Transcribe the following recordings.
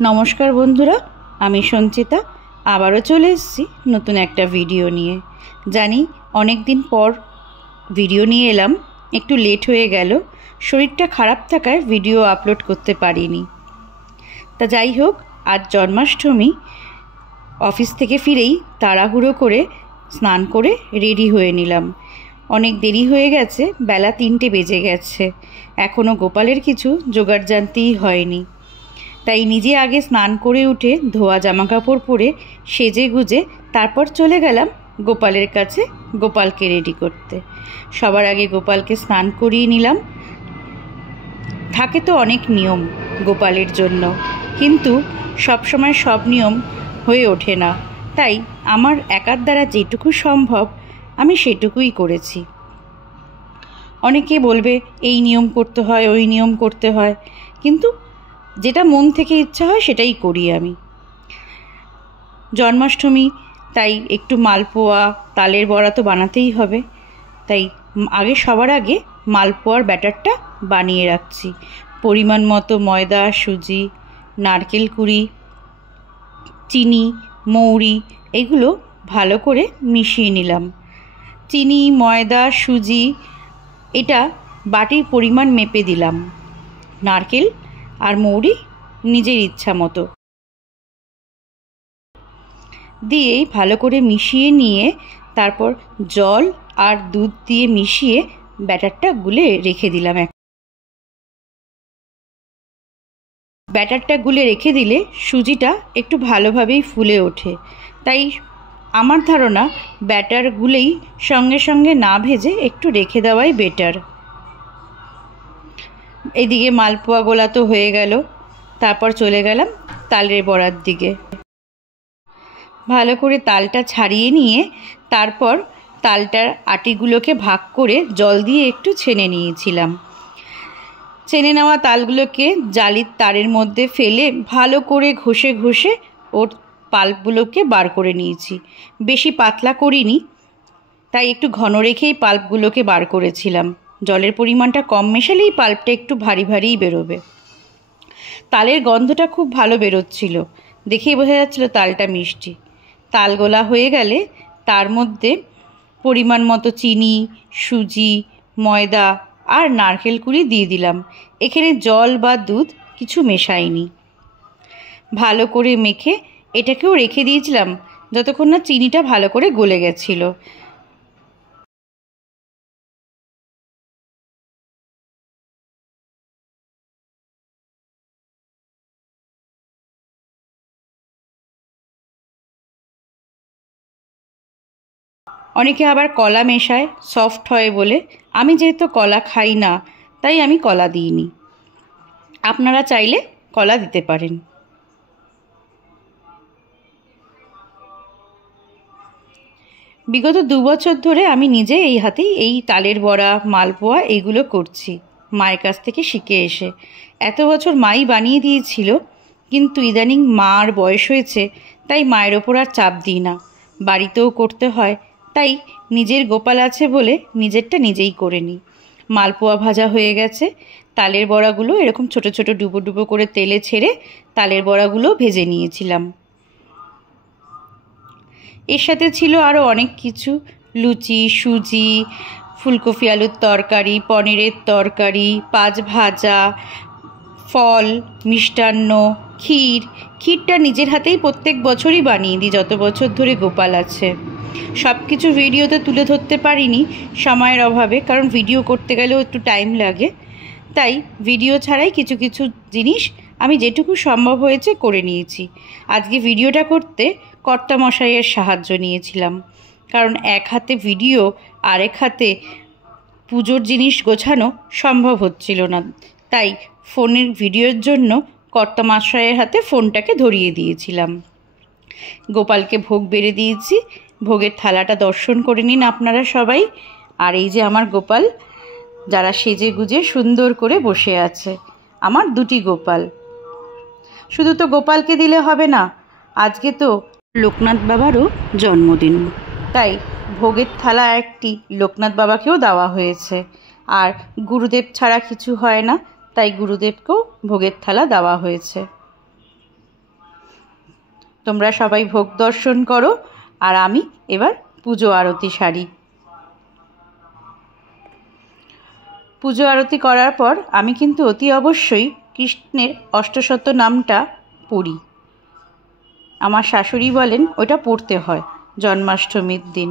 नमस्कार बंधुरा आमी संचिता आबारो चले एसेছি नतून एक भिडियो निये। जानी अनेक दिन पर भिडियो निये एलाम, एकटू लेट हो गेल, शरीरटा खराब थाकाय भिडियो आपलोड करते पारिनी। ता जाई होक आज जन्माष्टमी अफिस थेके फिरेई ताड़ाहुड़ो करे स्नान करे रेडी हये निलाम। अनेक देरी हये गेছে, बेला 3টে बेजे गेছে, एखोनो गोपालेर किछु जोगाड़ जानतेई हयनि। ताई निजे आगे स्नान करे उठे धोया जामा कापड़ परे सेजे गुजे तारपर चले गेलाम गोपालेर काछे गोपालके रेडी करते। सबार आगे गोपालके स्नान करिये निलाम। थाके तो अनेक नियम गोपालेर जन्य, किन्तु सब समय सब नियम हये ओठे ना, ताई आमार एकार द्वारा जेटुकु सम्भव आमी सेटुकुई करेছি। अनेके बोलबे एई नियम करते हय ओई नियम करते हय, किन्तु जेटा मन थेके इच्छा हय सेटाई करी आमी। जन्माष्टमी ताई एकटू मालपोया तालेर बड़ा तो बानातेई हबे, ताई आगे सबार आगे मालपोयार बैटारटा बानिये राखছি। परिमाण मतो मयदा सुजी नारकेल कुड़ी चीनी मौरी एगुलो भालो करे मिशिये निलाम। चीनी मयदा सुजी एटा बाटिर परिमाण मेपे दिलाम, नारकेल और मौरी निजेर इच्छा मतो दिए भालो करे मिशिए निये तारपर जल और दूध दिए मिशिए बैटारटा गुले रेखे दिलाम। बैटारटा गुले रेखे दिले सुजिटा एकटू भालोभाबेई फुले ओठे, ताई आमार धारणा बैटार गुलेई संगे संगे ना भेजे एकटू रेखे देवाई बेटार। एदिके मालपोया गोला तो हये गेल, तारपर चले गेलाम तालेर बड़ार दिके। भालो करे तालटा छाड़िये निये तारपर तालटार आटिगुलोके भाग करे जल दिए एकटू छेने नियेछिलाम। छेने नेওয়া तालगुलोके जालिर तारेर मध्य फेले भालो करे घषे घषे ओर पाल्पगुलोके बार करे नियेछि। बेशी पातला करिनी, ताई एकटू घन रेखेई पाल्पगुलोके बार करेछिलाम। जलेर परिमाणटा कम मेशालेई पाल्पटा एकटू भारी भारी बेरोबे। तालेर गन्धटा खूब भालो बेरोच्छिलो, देखेई बोझा जाच्छिलो तालटा मिष्टि। ताल गोला हये गेले तार मध्य परिमाण मतो चीनी सुजी मयदा और नारकेल कुड़ी दिए दिलाम। एखाने जल बा दूध किछु मेशाइनी। भालो करे मेखे एटाकेও रेखे दिएछिलाम যতক্ষণ না চিনিটা ভালো করে গলে গেছিল। অনেকে আবার কলা মেশায় সফট হয় বলে, আমি যেহেতু কলা খাই না তাই আমি কলা দিইনি। আপনারা চাইলে কলা দিতে পারেন। বিগত 2 বছর ধরে আমি নিজে এই হাতেই এই তালের বড়া মালপোয়া এইগুলো করছি, মায়ের কাছ থেকে শিখে এসে। এত বছর মাই বানিয়ে দিয়েছিল, কিন্তু ইদানিং মার বয়স হয়েছে তাই মায়ের ওপর আর চাপ দিই না। বাড়িতেও করতে হয়, তাই নিজের গোপাল আছে বলে নিজেরটা নিজেই করে নিই। মালপোয়া ভাজা হয়ে গেছে, তালের বড়াগুলো এরকম ছোট ছোট ডুবো ডুবো করে তেলে ছেড়ে তালের বড়াগুলো ভেজে নিয়েছিলাম। এর সাথে ছিল আরও অনেক কিছু, লুচি সুজি ফুলকপি আলুর তরকারি পনিরের তরকারি পাঁচ ভাজা ফল মিষ্টান্ন ক্ষীর। ক্ষীরটা নিজের হাতেই প্রত্যেক বছরই বানিয়ে দিই যত বছর ধরে গোপাল আছে। সব কিছু ভিডিওতে তুলে ধরতে পারিনি সময়ের অভাবে, কারণ ভিডিও করতে গেলেও একটু টাইম লাগে, তাই ভিডিও ছাড়াই কিছু কিছু জিনিস আমি যেটুকু সম্ভব হয়েছে করে নিয়েছি। আজকে ভিডিওটা করতে কর্তামশাইয়ের সাহায্য নিয়েছিলাম, কারণ এক হাতে ভিডিও আরেক হাতে পুজোর জিনিস গোছানো সম্ভব হচ্ছিল না, তাই ফোনের ভিডিওর জন্য কর্তামশাইয়ের হাতে ফোনটাকে ধরিয়ে দিয়েছিলাম। গোপালকে ভোগ বেড়ে দিয়েছি, ভোগের থালাটা দর্শন করে নিন আপনারা সবাই। আর এই যে আমার গোপাল যারা সেজে গুজে সুন্দর করে বসে আছে, আমার 2টি গোপাল। শুধু তো গোপালকে দিলে হবে না, আজকে তো লোকনাথ বাবারও জন্মদিন, তাই ভোগের থালা একটি লোকনাথ বাবাকেও দেওয়া হয়েছে। আর গুরুদেব ছাড়া কিছু হয় না, তাই গুরুদেবকেও ভোগের থালা দেওয়া হয়েছে। তোমরা সবাই ভোগ দর্শন করো, আর আমি এবার পুজো আরতি সারি। পুজো আরতি করার পর আমি কিন্তু অতি অবশ্যই কৃষ্ণের অষ্টশত নামটা পড়ি। আমার শাশুড়ি বলেন ওটা পড়তে হয় জন্মাষ্টমীর দিন।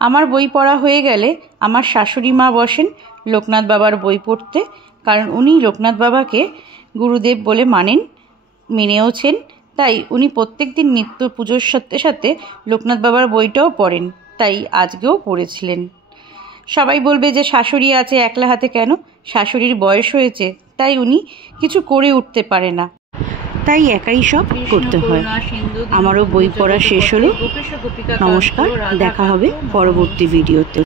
আমার বই পড়া হয়ে গেলে আমার শাশুড়ি মা বসেন লোকনাথ বাবার বই পড়তে, কারণ উনি লোকনাথ বাবাকে গুরুদেব বলে মেনেওছেন। তাই উনি প্রত্যেক দিন নিত্য পুজোর সাথে সাথে লোকনাথ বাবার বইটাও পড়েন, তাই আজকেও পড়েছিলেন। সবাই বলবে যে শাশুড়ি আছে একলা হাতে কেন? শাশুড়ির বয়স হয়েছে, তাই উনি কিছু করে উঠতে পারে না, তাই একাই সব করতে হয়। আমারও বই পড়া শেষ হলো। নমস্কার, দেখা হবে পরবর্তী ভিডিওতে।